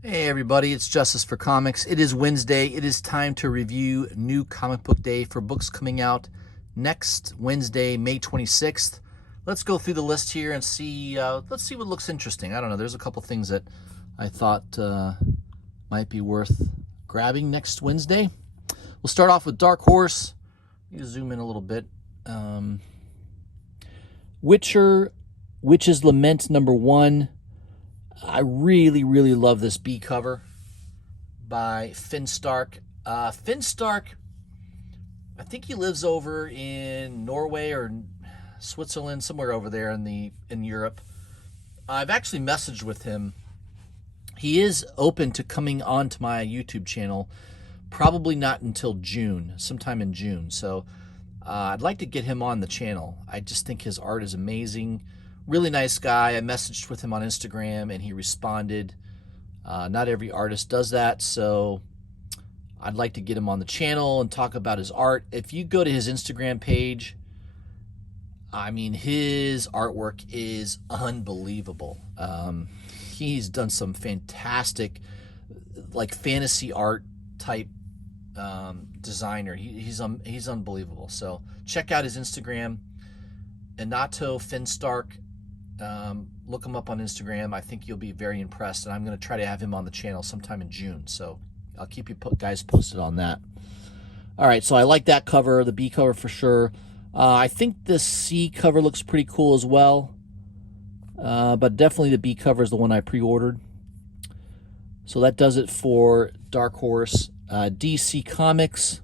Hey everybody, it's Justice for Comics. It is Wednesday. It is time to review New Comic Book Day for books coming out next Wednesday, May 26th. Let's go through the list here and see. Let's see what looks interesting. I don't know. There's a couple things that I thought might be worth grabbing next Wednesday. We'll start off with Dark Horse. Let me zoom in a little bit. Witch's Lament #1. I really love this B cover by Finn Stark. Finn Stark, I think he lives over in Norway or Switzerland, somewhere over there in Europe. I've actually messaged with him. He is open to coming onto my YouTube channel, probably not until June, sometime in June. So I'd like to get him on the channel. I just think his art is amazing. Really nice guy. I messaged with him on Instagram and he responded. Not every artist does that, so I'd like to get him on the channel and talk about his art. If you go to his Instagram page, I mean, his artwork is unbelievable. He's done some fantastic, like, fantasy art type designer. He's unbelievable. So check out his Instagram, Inato Finn Stark. Look him up on Instagram. I think you'll be very impressed, and I'm going to try to have him on the channel sometime in June, so I'll keep you guys posted on that. All right, so I like that cover, the B cover for sure. I think the C cover looks pretty cool as well, but definitely the B cover is the one I pre-ordered. So that does it for Dark Horse. DC Comics.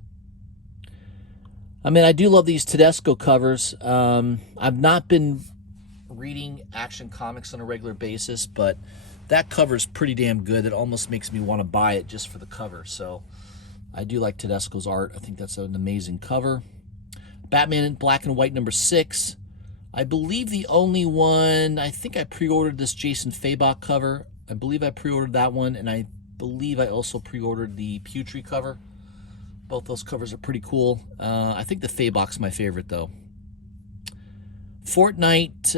I mean, I do love these Tedesco covers. I've not been reading Action Comics on a regular basis, but that cover is pretty damn good. It almost makes me want to buy it just for the cover. So I do like Tedesco's art. I think that's an amazing cover. Batman in Black and White #6. I believe the only one, I think I pre-ordered this Jason Fabok cover. I believe I pre-ordered that one, and I believe I also pre-ordered the Putri cover. Both those covers are pretty cool. I think the Fabok's my favorite, though. Fortnite,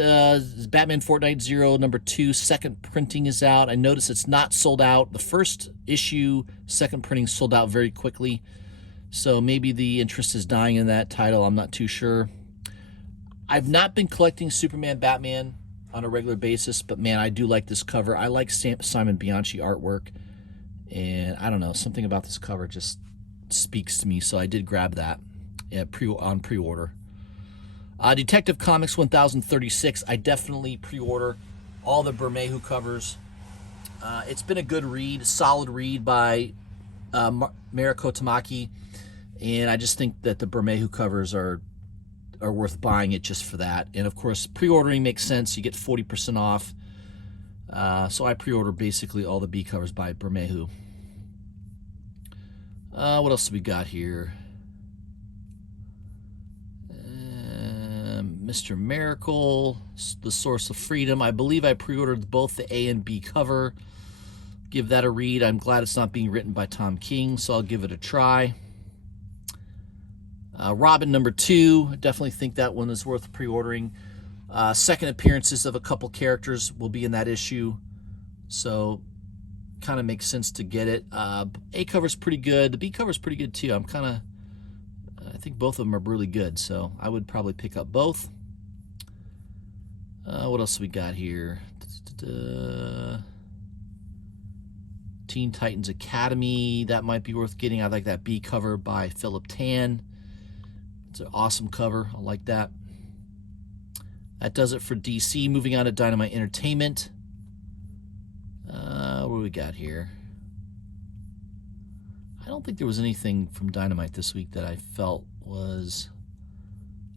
Batman Fortnite Zero #2, second printing is out. I noticed it's not sold out. The first issue, second printing, sold out very quickly. So maybe the interest is dying in that title. I'm not too sure. I've not been collecting Superman, Batman on a regular basis, but man, I do like this cover. I like Simon Bianchi artwork, and I don't know, something about this cover just speaks to me, so I did grab that on pre-order. Detective Comics 1036, I definitely pre-order all the Bermejo covers. It's been a good read, solid read by Mariko Tamaki, and I just think that the Bermejo covers are worth buying it just for that. And of course, pre-ordering makes sense. You get 40% off. So I pre-order basically all the B covers by Bermejo. What else do we got here? Mr. Miracle, The Source of Freedom. I believe I pre-ordered both the A and B cover. Give that a read. I'm glad it's not being written by Tom King, so I'll give it a try. Robin #2. Definitely think that one is worth pre-ordering. Second appearances of a couple characters will be in that issue, so kind of makes sense to get it. A cover's pretty good. The B cover's pretty good too. I think both of them are really good, so I would probably pick up both. What else we got here? Teen Titans Academy. That might be worth getting. I like that B cover by Philip Tan. It's an awesome cover. I like that. That does it for DC. Moving on to Dynamite Entertainment. What do we got here? I don't think there was anything from Dynamite this week that I felt was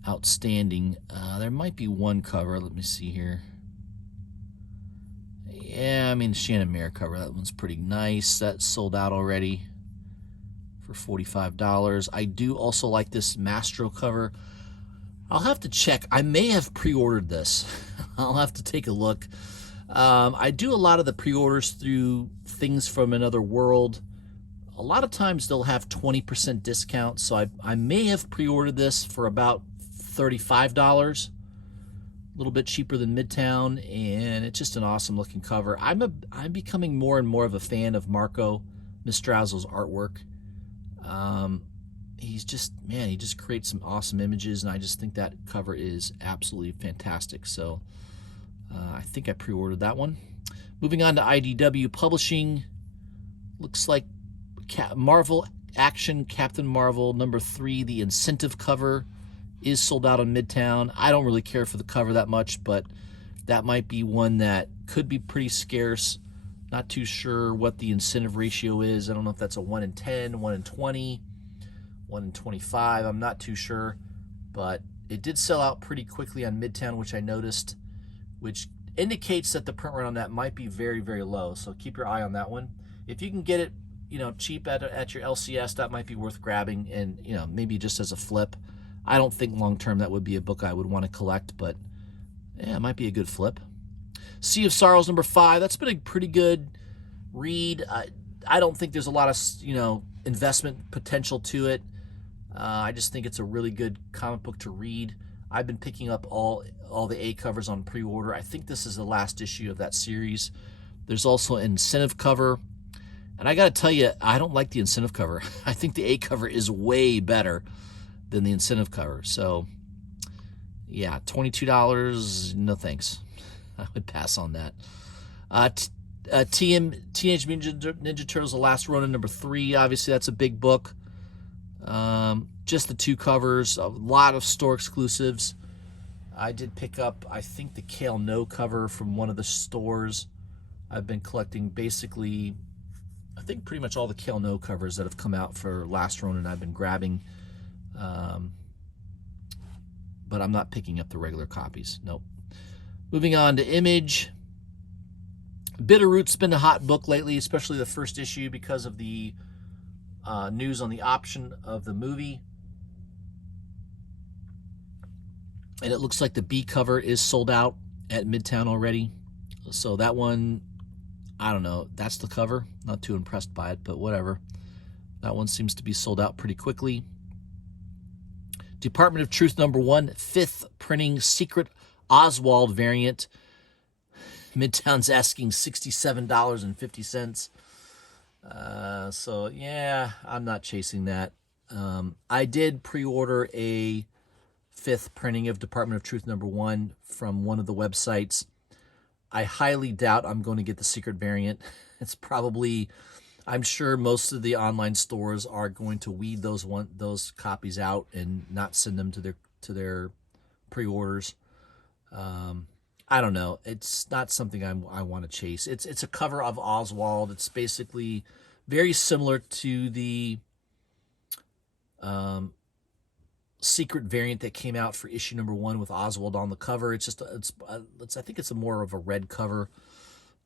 outstanding. There might be one cover. Let me see here. Yeah, I mean, Shannon Mayer cover. That one's pretty nice. That sold out already for $45. I do also like this Mastro cover. I'll have to check. I may have pre-ordered this. I'll have to take a look. I do a lot of the pre-orders through Things from Another World. A lot of times they'll have 20% discount, so I may have pre-ordered this for about $35. little bit cheaper than Midtown, and it's just an awesome looking cover. I'm becoming more and more of a fan of Marco Mastrazzo's artwork. He's just, man, he just creates some awesome images, and I just think that cover is absolutely fantastic. So I think I pre-ordered that one. Moving on to IDW Publishing. Looks like Marvel Action Captain Marvel #3, the incentive cover, is sold out on Midtown. I don't really care for the cover that much, but that might be one that could be pretty scarce. Not too sure what the incentive ratio is. I don't know if that's a 1 in 10, 1 in 20, 1 in 25. I'm not too sure, but it did sell out pretty quickly on Midtown, which I noticed, which indicates that the print run on that might be very, very low. So keep your eye on that one. If you can get it, cheap at your LCS, that might be worth grabbing, and maybe just as a flip. I don't think long term that would be a book I would want to collect, but yeah, it might be a good flip. Sea of Sorrows #5. That's been a pretty good read. I don't think there's a lot of investment potential to it. I just think it's a really good comic book to read. I've been picking up all the A covers on pre-order. I think this is the last issue of that series. There's also an incentive cover. And I got to tell you, I don't like the incentive cover. I think the A cover is way better than the incentive cover. So, yeah, $22, no thanks. I would pass on that. Teenage Mutant Ninja Turtles: The Last Ronin #3. Obviously, that's a big book. Just the 2 covers, a lot of store exclusives. I did pick up, I think, the Kale No cover from one of the stores. I've been collecting basically, I think, pretty much all the Kale No covers that have come out for Last Ronin I've been grabbing. But I'm not picking up the regular copies. Nope. Moving on to Image. Bitterroot's been a hot book lately, especially the first issue, because of the news on the option of the movie. And it looks like the B cover is sold out at Midtown already. So that one, I don't know. That's the cover. Not too impressed by it, but whatever. That one seems to be sold out pretty quickly. Department of Truth #1, 5th printing, Secret Oswald variant. Midtown's asking $67.50. So, yeah, I'm not chasing that. I did pre-order a 5th printing of Department of Truth #1 from one of the websites. I highly doubt I'm going to get the secret variant. It's probably, I'm sure most of the online stores are going to weed those copies out and not send them to their pre-orders. I don't know. It's not something I want to chase. It's a cover of Oswald. It's basically very similar to the secret variant that came out for issue #1 with Oswald on the cover. It's just I think it's more of a red cover.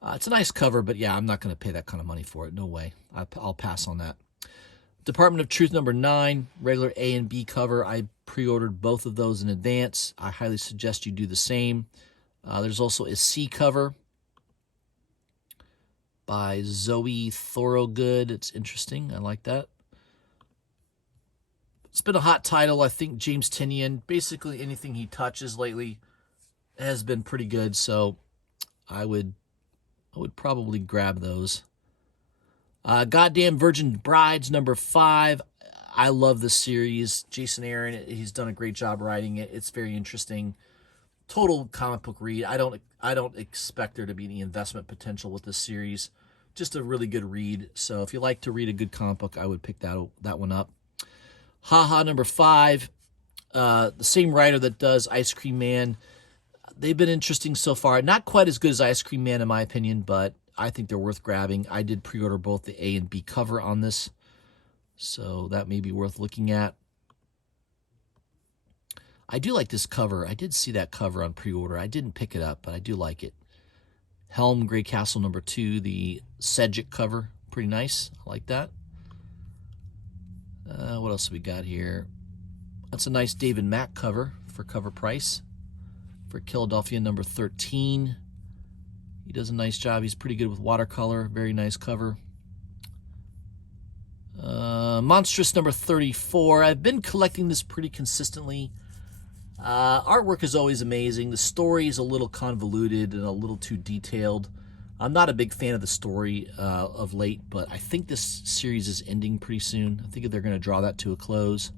It's a nice cover, but yeah, I'm not going to pay that kind of money for it. No way. I'll pass on that. Department of Truth #9, regular A and B cover. I pre-ordered both of those in advance. I highly suggest you do the same. There's also a C cover by Zoe Thorogood. It's interesting. I like that. It's been a hot title. I think James Tynion, basically anything he touches lately has been pretty good, so I would probably grab those. Goddamn Virgin Brides #5. I love this series. Jason Aaron, he's done a great job writing it. It's very interesting. Total comic book read. I don't expect there to be any investment potential with this series. Just a really good read. So if you like to read a good comic book, I would pick that one up. Haha #5. The same writer that does Ice Cream Man. They've been interesting so far. Not quite as good as Ice Cream Man in my opinion, but I think they're worth grabbing. I did pre-order both the A and B cover on this, so that may be worth looking at. I do like this cover. I did see that cover on pre-order. I didn't pick it up, but I do like it. Helm Grey Castle #2, the Sedgwick cover. Pretty nice. I like that. What else we got here? That's a nice David Mack cover for cover price for Philadelphia #13. He does a nice job. He's pretty good with watercolor. Very nice cover. Monstrous #34. I've been collecting this pretty consistently. Artwork is always amazing. The story is a little convoluted and a little too detailed. I'm not a big fan of the story of late, but I think this series is ending pretty soon. I think they're going to draw that to a close.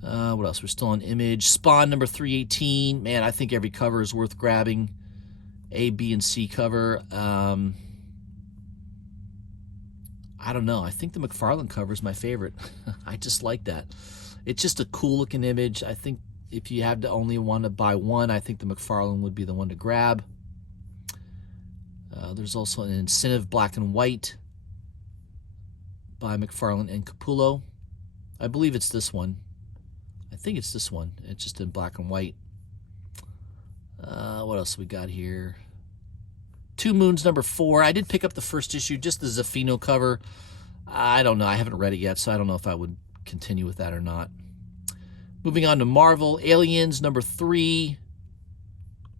What else? We're still on Image. Spawn number 318. Man, I think every cover is worth grabbing. A, B, and C cover. I don't know. I think the McFarlane cover is my favorite. I just like that. It's just a cool looking image. I think if you had to only want to buy one, I think the McFarlane would be the one to grab. There's also an incentive black and white by McFarlane and Capullo. I believe it's this one. I think it's this one. It's just in black and white. What else we got here? Two Moons number 4. I did pick up the first issue, just the Zaffino cover. I don't know. I haven't read it yet, so I don't know if I would continue with that or not. Moving on to Marvel. Aliens number 3.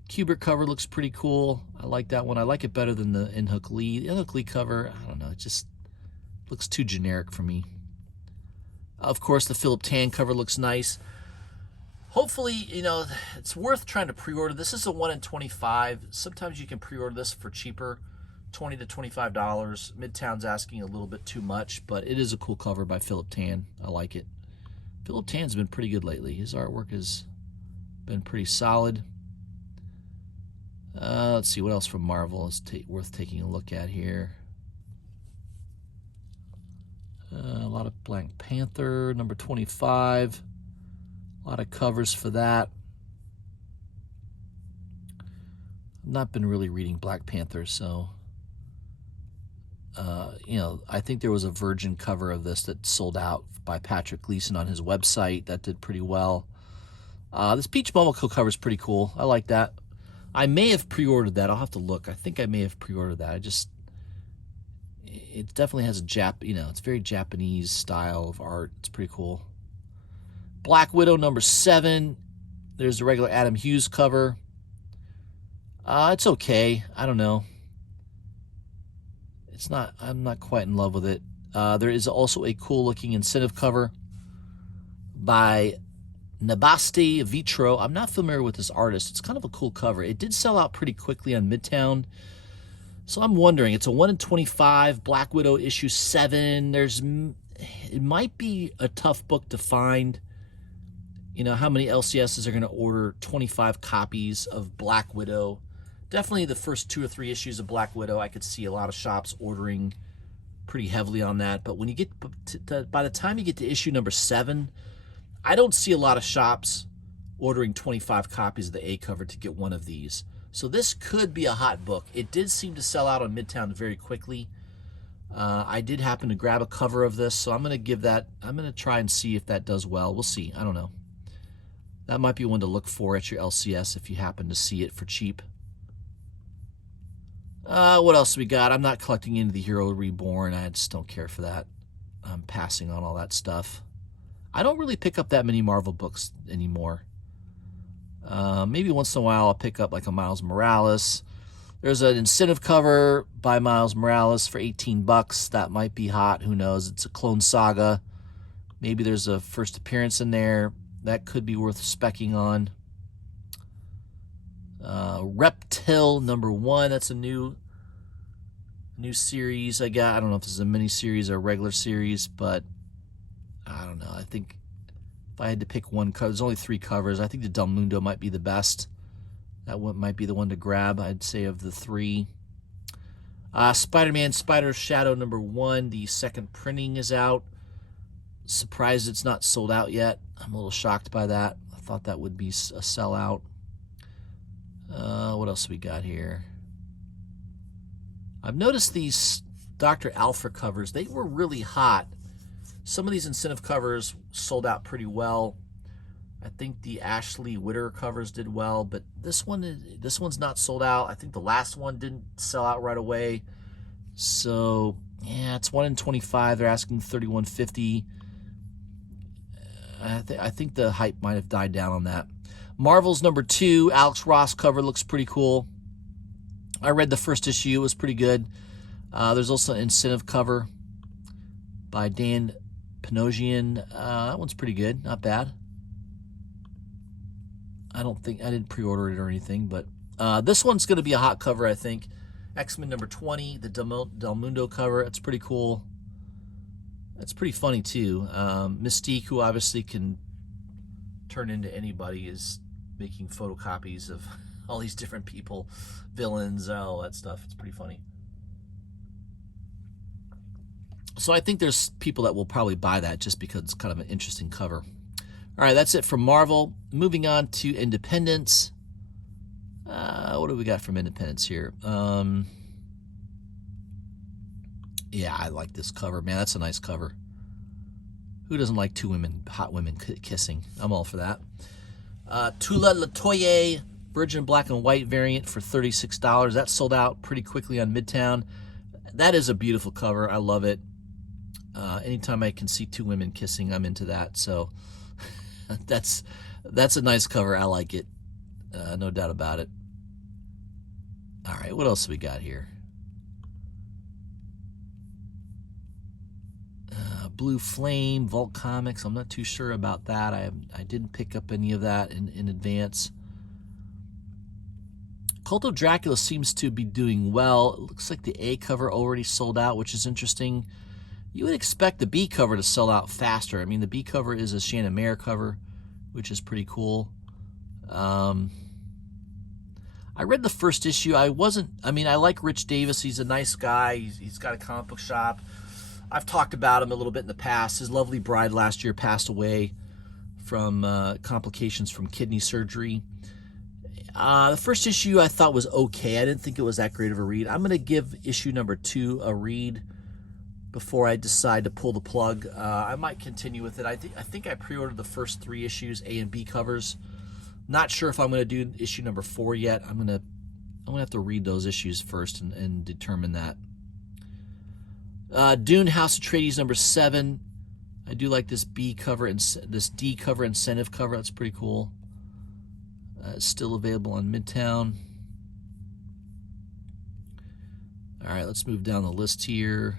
Kubert cover looks pretty cool. I like that one. I like it better than the Inhook Lee. The Inhook Lee cover, I don't know. It just looks too generic for me. Of course, the Philip Tan cover looks nice. Hopefully, you know, it's worth trying to pre-order. This is a 1 in 25. Sometimes you can pre-order this for cheaper, $20 to $25. Midtown's asking a little bit too much, but it is a cool cover by Philip Tan. I like it. Philip Tan's been pretty good lately. His artwork has been pretty solid. Let's see what else from Marvel is worth taking a look at here. A lot of Black Panther, number 25. A lot of covers for that. I've not been really reading Black Panther, so you know, I think there was a Virgin cover of this that sold out by Patrick Gleason on his website. That did pretty well. This Peach Momoko cover is pretty cool. I like that. I may have pre-ordered that. I'll have to look. I think I may have pre-ordered that. It definitely has a it's very Japanese style of art. It's pretty cool. Black Widow number 7. There's the regular Adam Hughes cover. It's okay. I don't know. I'm not quite in love with it. There is also a cool looking incentive cover by Nabaste Vitro. I'm not familiar with this artist. It's kind of a cool cover. It did sell out pretty quickly on Midtown. So I'm wondering, it's a 1 in 25, Black Widow issue 7. It might be a tough book to find. You know, how many LCSs are going to order 25 copies of Black Widow? Definitely the first 2 or 3 issues of Black Widow, I could see a lot of shops ordering pretty heavily on that. But when you get by the time you get to issue number 7, I don't see a lot of shops ordering 25 copies of the A cover to get one of these. So this could be a hot book. It did seem to sell out on Midtown very quickly. I did happen to grab a cover of this, so I'm going to try and see if that does well. We'll see. I don't know. That might be one to look for at your LCS if you happen to see it for cheap. What else we got? I'm not collecting into the Hero Reborn. I just don't care for that. I'm passing on all that stuff. I don't really pick up that many Marvel books anymore. Maybe once in a while I'll pick up like a Miles Morales. There's an incentive cover by Miles Morales for 18 bucks. That might be hot. Who knows? It's a Clone Saga. Maybe there's a first appearance in there. That could be worth specking on. Reptile number 1. That's a new series I got. I don't know if this is a mini series or a regular series, but I don't know. I think if I had to pick one cover, there's only 3 covers. I think the Del Mundo might be the best. That one might be the one to grab, I'd say, of the 3. Spider-Man Spider Shadow number 1. The second printing is out. Surprised it's not sold out yet. I'm a little shocked by that. I thought that would be a sellout. What else we got here? I've noticed these Dr. Alpha covers. They were really hot. Some of these incentive covers sold out pretty well. I think the Ashley Witter covers did well, but this one's not sold out. I think the last one didn't sell out right away. So yeah, it's 1 in 25. They're asking $31.50. I think the hype might have died down on that. Marvel's number 2, Alex Ross cover looks pretty cool. I read the first issue. It was pretty good. There's also an incentive cover by Dan Panosian. That one's pretty good. Not bad. I didn't pre-order it or anything, but this one's going to be a hot cover, I think. X-Men number 20, the Del Mundo cover. It's pretty cool. It's pretty funny, too. Mystique, who obviously can turn into anybody, is making photocopies of all these different people, villains, all that stuff. It's pretty funny. So I think there's people that will probably buy that just because it's kind of an interesting cover. All right, that's it from Marvel. Moving on to Independence. What do we got from Independence here? Yeah, I like this cover. Man, that's a nice cover. Who doesn't like two women, hot women kissing? I'm all for that. Tula Latoye, Virgin Black and White variant for $36. That sold out pretty quickly on Midtown. That is a beautiful cover. I love it. Anytime I can see two women kissing, I'm into that. So that's a nice cover. I like it. No doubt about it. All right, what else we got here? Blue Flame, Vault Comics. I'm not too sure about that. I didn't pick up any of that in advance. Cult of Dracula seems to be doing well. It looks like the A cover already sold out, which is interesting. You would expect the B cover to sell out faster. I mean, the B cover is a Shannon Mayer cover, which is pretty cool. I read the first issue. I like Rich Davis. He's a nice guy. He's got a comic book shop. I've talked about him a little bit in the past. His lovely bride last year passed away from complications from kidney surgery. The first issue I thought was okay. I didn't think it was that great of a read. I'm going to give issue number 2 a read before I decide to pull the plug. I might continue with it. I think I pre-ordered the first 3 issues, A and B covers. Not sure if I'm going to do issue number 4 yet. I'm gonna have to read those issues first and determine that. Dune House Atreides number 7. I do like this B cover and this D cover incentive cover. That's pretty cool. It's still available on Midtown. All right, let's move down the list here.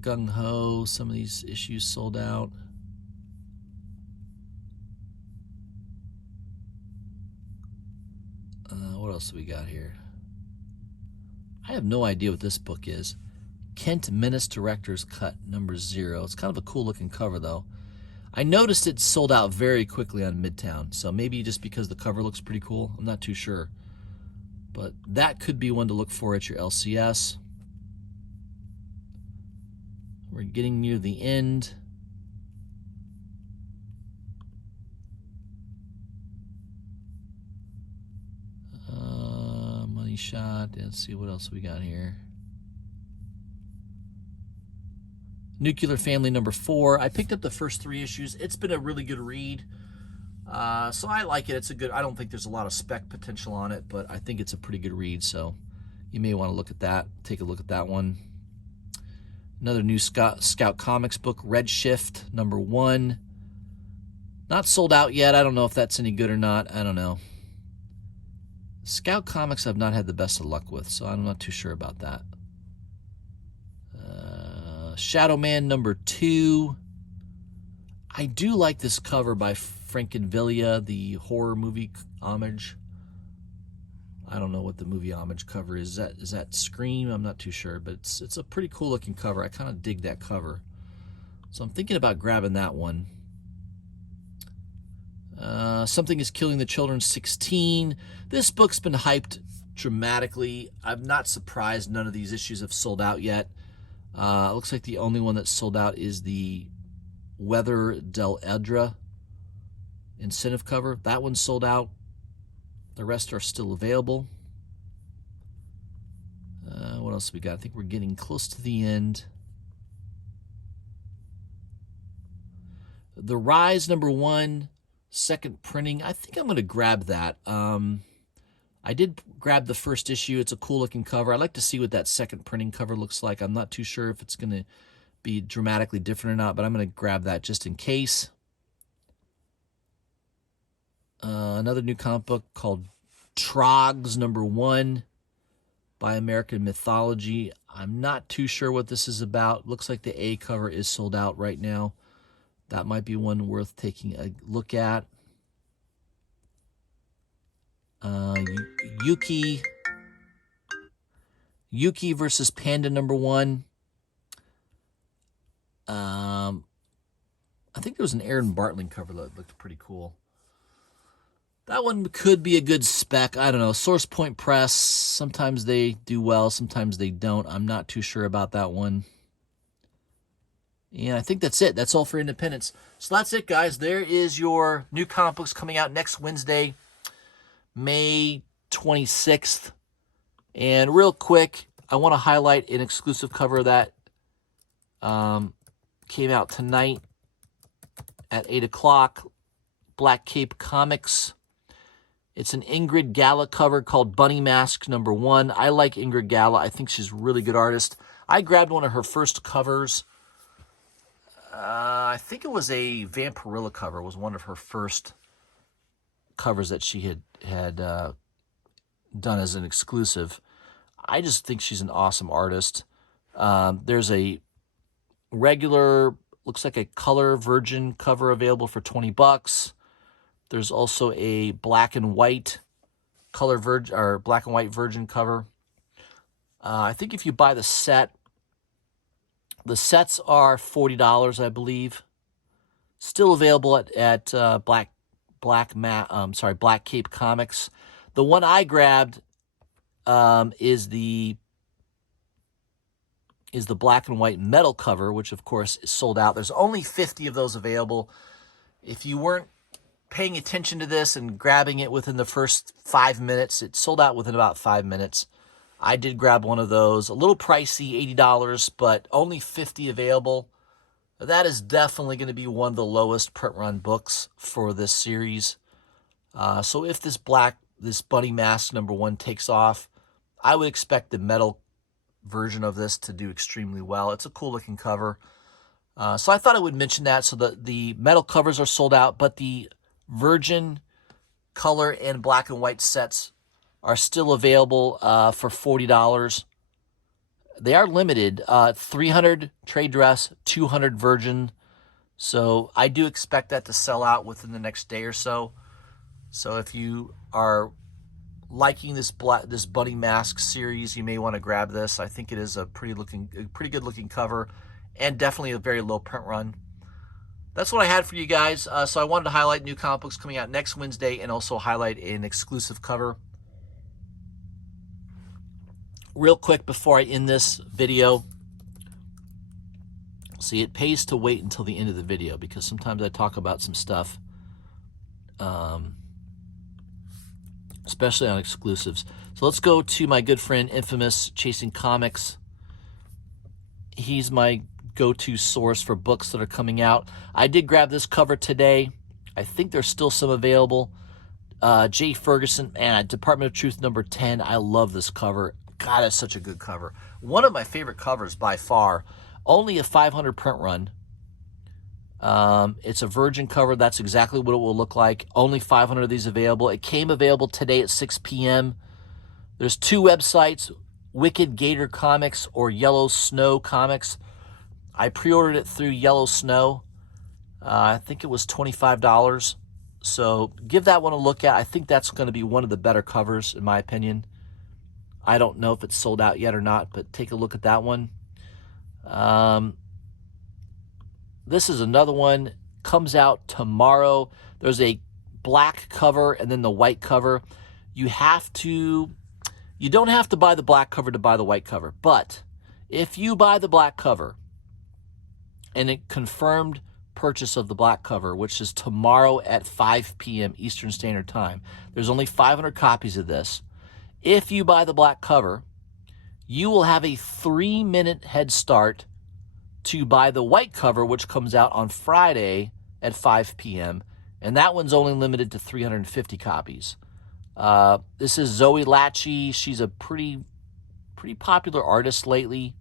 Gung Ho. Some of these issues sold out. What else do we got here? I have no idea what this book is. Kent Menace Director's Cut, number 0. It's kind of a cool looking cover, though. I noticed it sold out very quickly on Midtown, so maybe just because the cover looks pretty cool. I'm not too sure. But that could be one to look for at your LCS. We're getting near the end. Money Shot. Let's see what else we got here. Nuclear Family number 4. I picked up the first 3 issues. It's been a really good read. So I like it. It's a good, I don't think there's a lot of spec potential on it, but I think it's a pretty good read. So you may want to look at that. Take a look at that one. Another new Scout Comics book, Redshift number 1. Not sold out yet. I don't know if that's any good or not. I don't know. Scout Comics I've not had the best of luck with, so I'm not too sure about that. Shadow Man number 2. I do like this cover by Frankenvilla, the horror movie homage. I don't know what the movie homage cover is. Is that Scream? I'm not too sure, but it's a pretty cool looking cover. I kind of dig that cover. So I'm thinking about grabbing that one. Something is Killing the Children 16. This book's been hyped dramatically. I'm not surprised none of these issues have sold out yet. It looks like the only one that's sold out is the Weather Del Edra incentive cover. That one's sold out. The rest are still available. What else we got? I think we're getting close to the end. The Rise number 1, second printing. I think I'm going to grab that. I did grab the first issue. It's a cool looking cover. I'd like to see what that second printing cover looks like. I'm not too sure if it's going to be dramatically different or not, but I'm going to grab that just in case. Another new comic book called Trogs number 1 by American Mythology. I'm not too sure what this is about. Looks like the A cover is sold out right now. That might be one worth taking a look at. Yuki versus Panda #1. I think there was an Aaron Bartling cover that looked pretty cool. That one could be a good spec. I don't know. Source Point Press, sometimes they do well, sometimes they don't. I'm not too sure about that one. And I think that's it. That's all for Independence. So that's it, guys. There is your new comic books coming out next Wednesday, May 26th. And real quick, I want to highlight an exclusive cover that came out tonight at 8 o'clock, Black Cape Comics. It's an Ingrid Gala cover called Bunny Mask #1. I like Ingrid Gala. I think she's a really good artist. I grabbed one of her first covers. I think it was a Vampirilla cover. It was one of her first covers that she had done as an exclusive. I just think she's an awesome artist. There's a regular, looks like a color virgin cover available for $20. There's also a black and white color virgin or black and white virgin cover. I think if you buy the set, the sets are $40, I believe. Still available at Black Cape Comics. The one I grabbed is the black and white metal cover, which of course is sold out. There's only 50 of those available. If you weren't paying attention to this and grabbing it within the first 5 minutes, it sold out within about 5 minutes. I did grab one of those. A little pricey, $80, but only 50 available. That is definitely going to be one of the lowest print run books for this series. So if this Bunny Mask #1 takes off, I would expect the metal version of this to do extremely well. It's a cool looking cover. So I thought I would mention that. So the metal covers are sold out, but the virgin color and black and white sets are still available for $40. They are limited, 300 trade dress, 200 virgin. So I do expect that to sell out within the next day or so. So if you are liking this Bunny Mask series, you may want to grab this. I think it is a pretty good looking cover, and definitely a very low print run. That's what I had for you guys. So I wanted to highlight new comic books coming out next Wednesday, and also highlight an exclusive cover. Real quick before I end this video, see, it pays to wait until the end of the video because sometimes I talk about some stuff, especially on exclusives. So let's go to my good friend Infamous Chasing Comics. He's my go-to source for books that are coming out. I did grab this cover today. I think there's still some available. Jay Ferguson, man, Department of Truth #10. I love this cover. God, it's such a good cover. One of my favorite covers by far. Only a 500 print run. It's a virgin cover. That's exactly what it will look like. Only 500 of these available. It came available today at 6 p.m. There's 2 websites, Wicked Gator Comics or Yellow Snow Comics. I pre-ordered it through Yellow Snow. I think it was $25. So give that one a look at. I think that's going to be one of the better covers, in my opinion. I don't know if it's sold out yet or not, but take a look at that one. This is another one. Comes out tomorrow. There's a black cover and then the white cover. You don't have to buy the black cover to buy the white cover. But if you buy the black cover and a confirmed purchase of the black cover, which is tomorrow at 5 p.m. Eastern Standard Time, there's only 500 copies of this. If you buy the black cover, you will have a 3-minute head start to buy the white cover, which comes out on Friday at 5 p.m. And that one's only limited to 350 copies. This is Zoe Lachey. She's a pretty popular artist lately.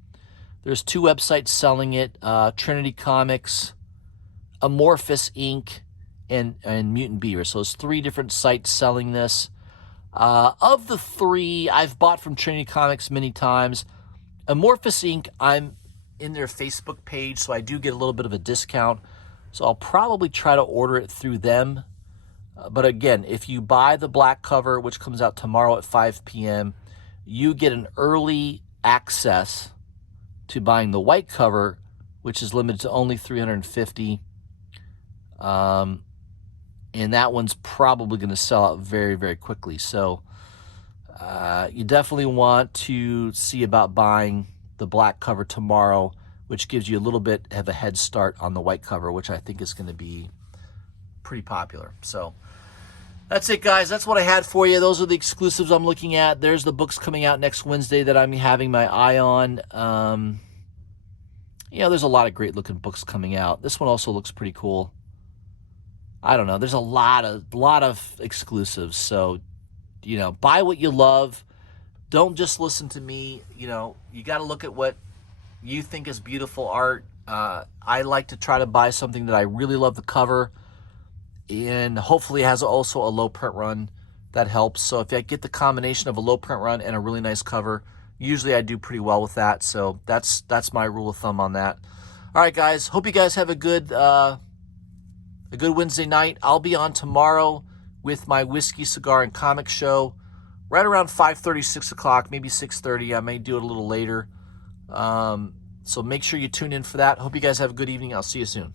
There's 2 websites selling it, Trinity Comics, Amorphous Inc., and Mutant Beaver. So it's 3 different sites selling this. Of the 3, I've bought from Trinity Comics many times. Amorphous Inc., I'm in their Facebook page, so I do get a little bit of a discount. So I'll probably try to order it through them. But again, if you buy the black cover, which comes out tomorrow at 5 p.m., you get an early access to buying the white cover, which is limited to only 350. And that one's probably going to sell out very, very quickly. So you definitely want to see about buying the black cover tomorrow, which gives you a little bit of a head start on the white cover, which I think is going to be pretty popular. So that's it, guys. That's what I had for you. Those are the exclusives I'm looking at. There's the books coming out next Wednesday that I'm having my eye on. There's a lot of great looking books coming out. This one also looks pretty cool. I don't know. There's a lot of exclusives. So, buy what you love. Don't just listen to me. You got to look at what you think is beautiful art. I like to try to buy something that I really love the cover, and hopefully it has also a low print run. That helps. So if I get the combination of a low print run and a really nice cover, usually I do pretty well with that. So that's my rule of thumb on that. All right, guys. Hope you guys have a good Wednesday night. I'll be on tomorrow with my whiskey, cigar, and comic show right around 5:30, 6 o'clock, maybe 6:30. I may do it a little later. So make sure you tune in for that. Hope you guys have a good evening. I'll see you soon.